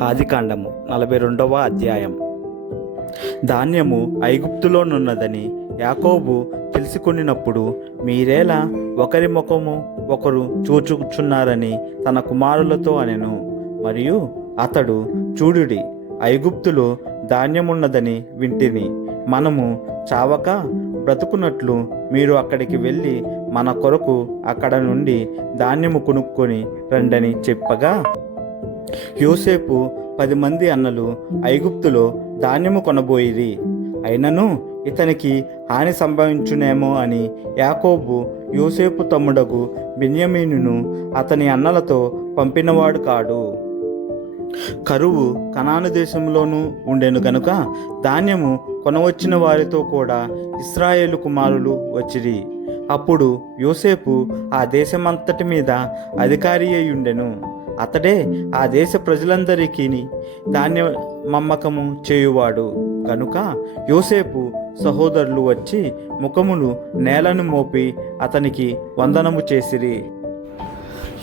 ఆదికాండము నలభై రెండవ అధ్యాయం. ధాన్యము ఐగుప్తులోనున్నదని యాకోబు తెలుసుకునినప్పుడు మీరేలా ఒకరి ముఖము ఒకరు చూచుచున్నారని తన కుమారులతో అనెను. మరియు అతడు చూడుడి ఐగుప్తులో ధాన్యమున్నదని వింటిని. మనము చావక బ్రతుకున్నట్లు మీరు అక్కడికి వెళ్ళి మన కొరకు అక్కడ నుండి ధాన్యము కొనుక్కొని రండని చెప్పగా యోసేపు పది మంది అన్నలు ఐగుప్తులో ధాన్యము కొనబోయిరి. అయినను ఇతనికి హాని సంభవించునేమో అని యాకోబు యోసేపు తమ్ముడకు బెన్యమీనును అతని అన్నలతో పంపినవాడు కాడు. కరువు కనాను దేశంలోనూ ఉండెను గనుక ధాన్యము కొనవచ్చిన వారితో కూడా ఇస్రాయేలు కుమారులు వచ్చిరి. అప్పుడు యోసేపు ఆ దేశమంతటి మీద అధికారి అయి ఉండెను అతడే ఆ దేశ ప్రజలందరికీ ధాన్య మమ్మకము చేయువాడు. కనుక యోసేపు సహోదరులు వచ్చి ముఖములు నేలను మోపి అతనికి వందనము చేసిరి.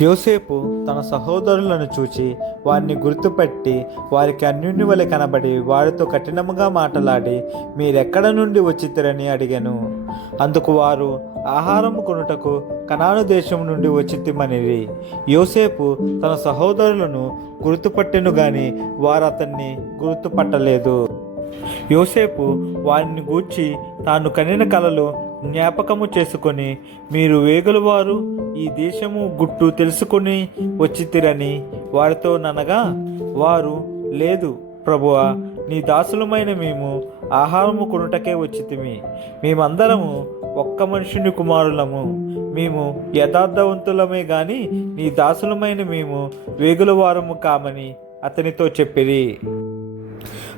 యోసేపు తన సహోదరులను చూచి వారిని గుర్తుపట్టి వారికి అన్యుని వలె కనబడి వారితో కఠినముగా మాటలాడి మీరెక్కడ నుండి వచ్చితిరని అడిగాను? అందుకు వారు ఆహారము కొనుటకు కనాను దేశం నుండి వచ్చితిమనిరి యోసేపు తన సహోదరులను గుర్తుపట్టెను గాని వారు అతన్ని గుర్తుపట్టలేదు. యోసేపు వారిని గూర్చి తాను కనిన కలలో జ్ఞాపకము చేసుకొని మీరు వేగులవారు ఈ దేశము గుట్టు తెలుసుకొని వచ్చితిరని వారితో ననగా వారు లేదు ప్రభువా నీ దాసులమైన మేము ఆహారము కొనుటకే వచ్చితిమి మేమందరము ఒక్క మనుషుని కుమారులము. మేము యథార్థవంతులమే గాని నీ దాసులమైన మేము వేగుల వారము కామని అతనితో చెప్పిరి.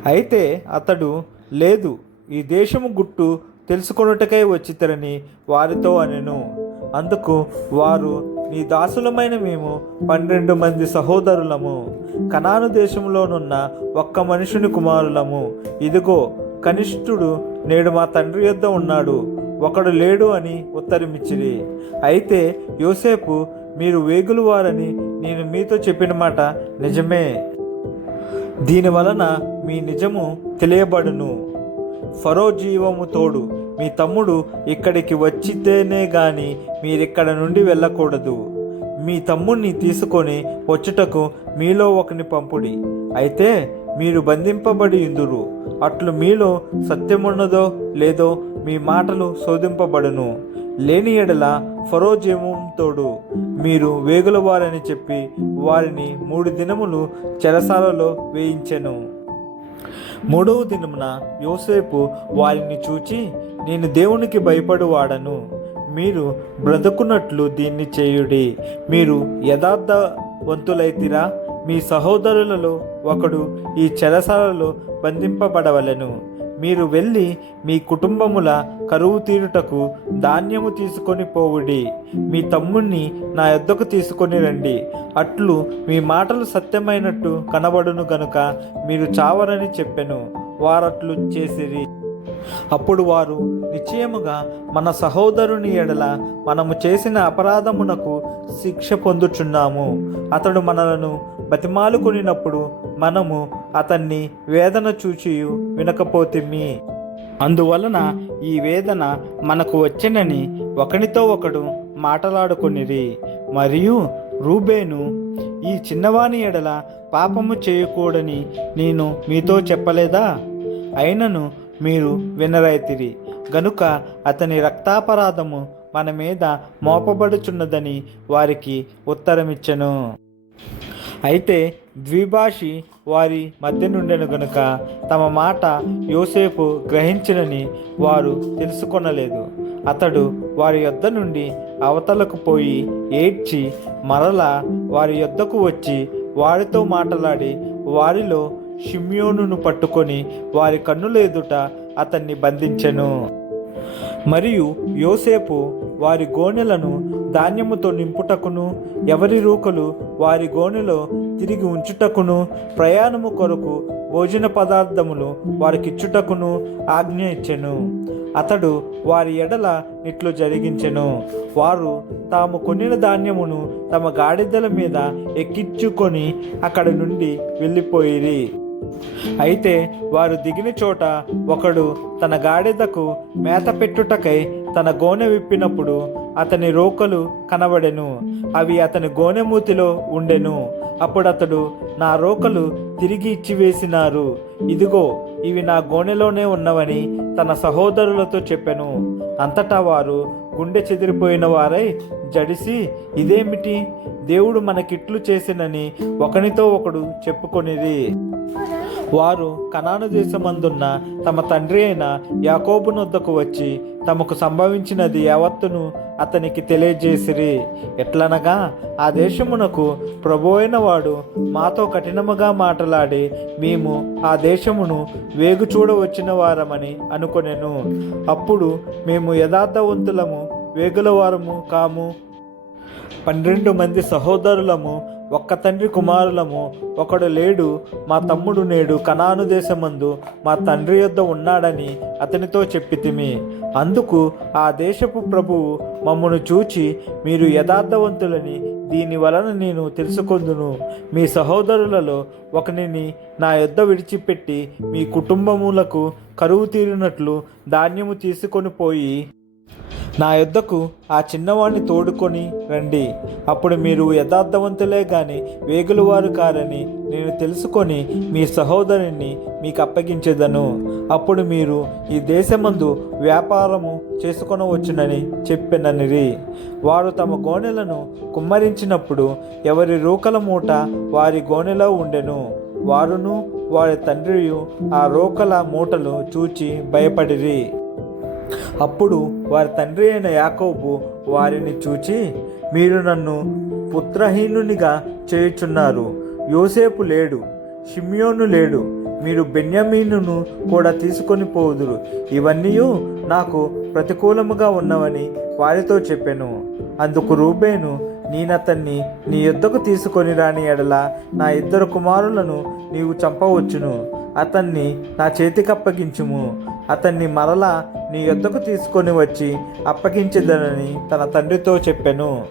అయితే అతడు లేదు ఈ దేశము గుట్టు తెలుసుకొనుటకై వచ్చితరని వారితో అనెను. అందుకు వారు నీ దాసులమైన మేము పన్నెండు మంది సహోదరులము. కనాను దేశంలోనున్న ఒక్క మనుషుని కుమారులము. ఇదిగో కనిష్ఠుడు నేడు మా తండ్రి యొద్ద ఉన్నాడు. ఒకడు లేడు అని ఉత్తరమిచ్చిరి. అయితే యోసేపు మీరు వేగులు వారని నేను మీతో చెప్పిన మాట నిజమే. దీని వలన మీ నిజము తెలియబడును. ఫరో జీవము తోడు మీ తమ్ముడు ఇక్కడికి వచ్చితేనే గాని మీరిక్కడ నుండి వెళ్ళకూడదు. మీ తమ్ముణ్ణి తీసుకొని వచ్చుటకు మీలో ఒకని పంపుడి. అయితే మీరు బంధింపబడి ఇందురు. అట్లు మీలో సత్యమున్నదో లేదో మీ మాటలు శోధింపబడును. లేని ఎడల ఫరో తోడు మీరు వేగులవారని చెప్పి వారిని మూడు దినములు చెరసాలలో వేయించెను. మూడవ దినమున యోసేపు వారిని చూచి నేను దేవునికి భయపడువాడను. మీరు బ్రతుకున్నట్లు దీన్ని చేయుడి. మీరు యథార్థవంతులైతిరా. మీ సహోదరులలో ఒకడు ఈ చెరసాలలో బంధింపబడవలెను. మీరు వెళ్ళి మీ కుటుంబముల కరువు తీరుటకు ధాన్యము తీసుకొని పోవుడి. మీ తమ్ముణ్ణి నా యొద్దకు తీసుకొని రండి. అట్లు మీ మాటలు సత్యమైనట్టు కనబడును గనుక మీరు చావరని చెప్పెను. వారట్లు చేసిరి. అప్పుడు వారు నిశ్చయముగా మన సహోదరుని ఎడల మనము చేసిన అపరాధమునకు శిక్ష పొందుచున్నాము. అతడు మనలను బతిమాలుకొనినప్పుడు మనము అతన్ని వేదన చూచియు వినకపోతిమి. అందువలన ఈ వేదన మనకు వచ్చినని ఒకనితో ఒకడు మాటలాడుకొనిరి. మరియు రూబేను ఈ చిన్నవాని ఎడల పాపము చేయకూడని నేను మీతో చెప్పలేదా? అయినను మీరు వినరైతిరి. గనుక అతని రక్తాపరాధము మన మీద మోపబడుచున్నదని వారికి ఉత్తరమిచ్చెను. అయితే ద్విభాషి వారి మధ్య నుండెను గనుక తమ మాట యోసేపు గ్రహించినని వారు తెలుసుకొనలేదు. అతడు వారి యొద్ద నుండి అవతలకు పోయి ఏడ్చి మరలా వారి యొద్దకు వచ్చి వారితో మాట్లాడి వారిలో షిమ్యోనును పట్టుకొని వారి కన్నుల ఎదుట అతన్ని బంధించెను. మరియు యోసేపు వారి గోనెలను ధాన్యముతో నింపుటకును ఎవరి రూకలు వారి గోనెలో తిరిగి ఉంచుటకును ప్రయాణము కొరకు భోజన పదార్థములు వారికిచ్చుటకును ఆజ్ఞ ఇచ్చెను. అతడు వారి ఎడల నిట్లు జరిగించెను. వారు తాము కొనిన ధాన్యమును తమ గాడిదల మీద ఎక్కించుకొని అక్కడి నుండి వెళ్ళిపోయిరి. అయితే వారు దిగిన చోట ఒకడు తన గాడిదకు మేత పెట్టుటకై తన గోనె విప్పినప్పుడు అతని రోకలు కనబడెను. అవి అతని గోనె మూతిలో ఉండెను. అప్పుడతడు నా రోకలు తిరిగి ఇచ్చివేసినారు. ఇదిగో ఇవి నా గోనెలోనే ఉన్నవని తన సహోదరులతో చెప్పెను. అంతటా వారు గుండె చెదిరిపోయిన వారై జడిసి ఇదేమిటి? దేవుడు మనకిట్లు చేసినని ఒకనితో ఒకడు చెప్పుకొనిది వారు కనాను దేశమందున్న తమ తండ్రి అయిన యాకోబునొద్దకు వచ్చి తమకు సంభవించినది యావత్తును అతనికి తెలియజేసిరి. ఎట్లనగా ఆ దేశమునకు ప్రభు అయిన వాడు మాతో కఠినముగా మాట్లాడి మేము ఆ దేశమును వేగు చూడవచ్చిన వారమని అనుకొనెను. అప్పుడు మేము యథార్థవంతులము వేగుల వారము కాము. పన్నెండు మంది సహోదరులము ఒక్క తండ్రి కుమారులము ఒకడు లేడు మా తమ్ముడు నేడు కనాను దేశమందు మా తండ్రి యొద్ద ఉన్నాడని అతనితో చెప్పితిమి. అందుకు ఆ దేశపు ప్రభువు మమ్మను చూచి మీరు యథార్థవంతులని దీని వలన నేను తెలుసుకొందును. మీ సహోదరులలో ఒకనిని నా యొద్ద విడిచిపెట్టి మీ కుటుంబములకు కరువు తీరినట్లు ధాన్యము తీసుకొని పోయి నా యొద్దకు ఆ చిన్నవాణ్ణి తోడుకొని రండి. అప్పుడు మీరు యథార్థవంతులే గాని వేగులవారు కారని నేను తెలుసుకొని మీ సహోదరుని మీకు అప్పగించేదను అప్పుడు మీరు ఈ దేశమందు వ్యాపారము చేసుకొనవచ్చునని చెప్పిననిరి. వారు తమ గోనెలను కుమ్మరించినప్పుడు ఎవరి రూకల మూట వారి గోనెలో ఉండెను. వారును వారి తండ్రియు ఆ రోకల మూటలు చూచి భయపడిరి. అప్పుడు వారి తండ్రి అయిన యాకోబు వారిని చూచి మీరు నన్ను పుత్రహీనునిగా చేయుచున్నారు. యోసేపు లేడు షిమ్యోను లేడు. మీరు బెన్యమీనును కూడా తీసుకొని పోదురు. ఇవన్నీ నాకు ప్రతికూలముగా ఉన్నవని వారితో చెప్పాను. అందుకు రూబేను నేనతన్ని నీ యుద్ధకు తీసుకొని రాని ఎడల నా ఇద్దరు కుమారులను నీవు చంపవచ్చును. అతన్ని నా చేతికప్పగించుము అతన్ని మరలా నీ యొద్దకు తీసుకొని వచ్చి అప్పగించదనని తన తండ్రితో చెప్పెను.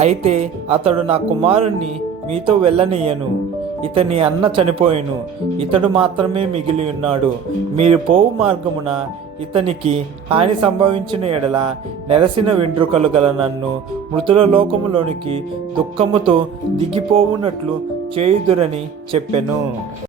అయితే అతడు నా కుమారుణ్ణి మీతో వెళ్ళనీయను. ఇతని అన్న చనిపోయాను. ఇతడు మాత్రమే మిగిలి ఉన్నాడు. మీరు పోవు మార్గమున ఇతనికి హాని సంభవించిన ఎడల నెరసిన వెంట్రుకలు గల నన్ను మృతుల లోకములోనికి దుఃఖముతో దిగిపోవునట్లు చేయుదురని చెప్పెను.